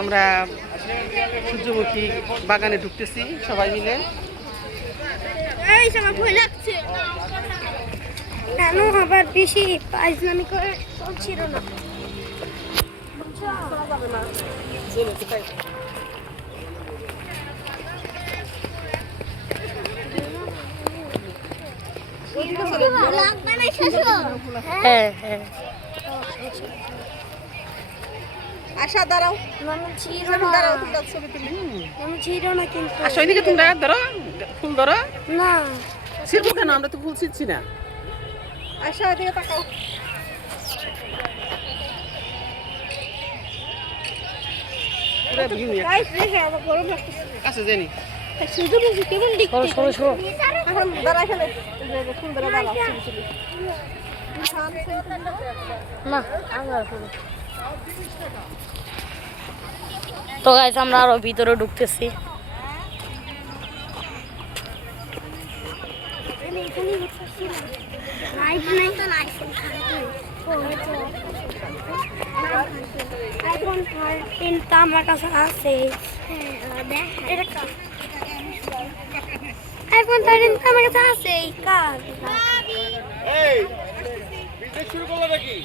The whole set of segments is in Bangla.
আমরা সূর্যমুখী বাগানে ঢুকতেছি সবাই মিলে। এই সময় ভয় লাগছে কেন আবার বেশি পাইজলামি করে চলছিল না। হ্যাঁ হ্যাঁ আশা দাঁড়াও, কিন্তু আসো এদিকে, তোমরা ধরো ফুল ধরো। না ছিড়বো কেন, আমরা তো ফুল ছিড়ছি না। আশা এদিকে তাকাও। পুরো ভিউ গাইস দেখে আমার গরম লাগতেছে। কাছে জানি সূর্যমুখী কেমন দেখতে? সরো এখন দাঁড়া এখানে ফুল ধরে দাঁড়াও। না তো গাইস আমরা আরো ভিতরে ঢুকতেছি। আইফোন 13 টা আমার কাছে আছে। আইফোন 13 টা আমার কাছে আছে। কার এই বিজনেস শুরু করলো নাকি?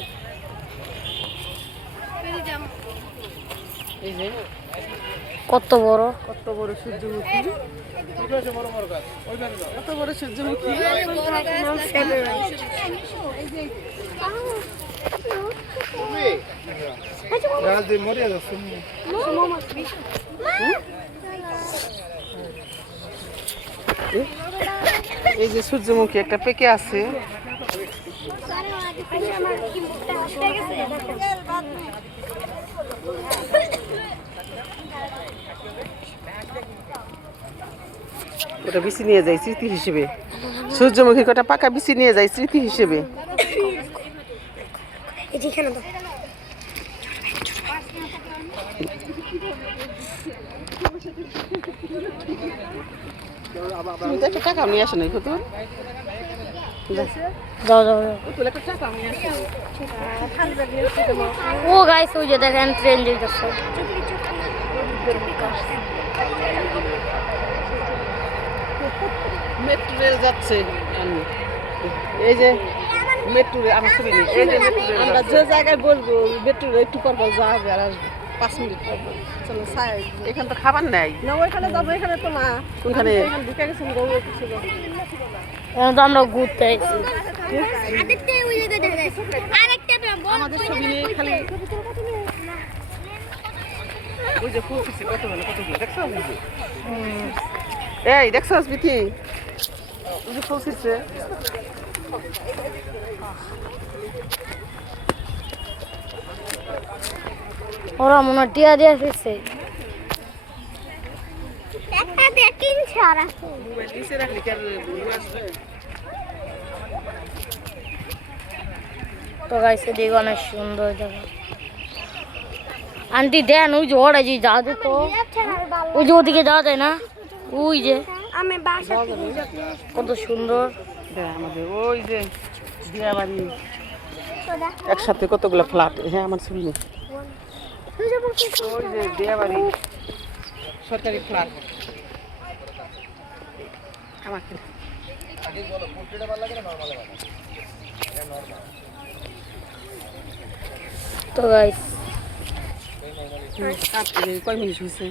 এই যে কত বড় কত বড় সূর্যমুখী, বড় বড় গাছ ওইখানে যাও। কত বড় সূর্যমুখী। গাছ দিয়ে মরিয়া যাচ্ছে। এই যে সূর্যমুখী একটা পেকে আছে। ওটা বিচি নিয়ে যাই স্মৃতি হিসেবে। সূর্যমুখী কটা পাকা বিচি নিয়ে যাই স্মৃতি হিসেবে। তুমি তো একটা টাকা নিয়ে আসো নাই কত? যাও যাও যাও। ও গাইস ওই যে দেখেন ট্রেন যেতেছে। মেট্রো রেল যাচ্ছে। এই যে মেট্রো রেল, আমার ছবি নেই। এই যে মেট্রো রেল, আমরা যে জায়গায় বলবো মেট্রো রেল একটু পর পর যাবে আর আসবে, 5 মিনিট পর পর। চলো সাই, এখানে তো খাবার নাই। না ওইখানে যাবো, এখানে তো না। কোনখানে? এখানে ঢুকে গেছেন গরু কিছু না। এখন তো আমরা ঘুরতে আইছি। আমাদের ছবি নেই, খালি ওই যে ফুল ফুটছে কতগুলো কতগুলো দেখছো? এই দেখছো স্মৃতি, ওই যে ফুল ফুটছে। ওরা মনে হয় টিয়া দিয়ে ফেলছে। নিচে রাখলি কি আর আসবে? তো গাইস এদিকে অনেক সুন্দর জায়গা। আন্টি দেন ওই যে ওরা যে যা যেত, ওই যে ওদিকে যাওয়া যায় না, ওই যে আমি বাসা কত সুন্দর। আমাদের ওই যে দিয়াবাড়ি একসাথে কতগুলো ফ্ল্যাট। হ্যাঁ আমার ছবি নেই। ওই যে দিয়াবাড়ি সরকারি ফ্ল্যাট। আমাকে তো গাইস কয় মিনিট হয়েছে?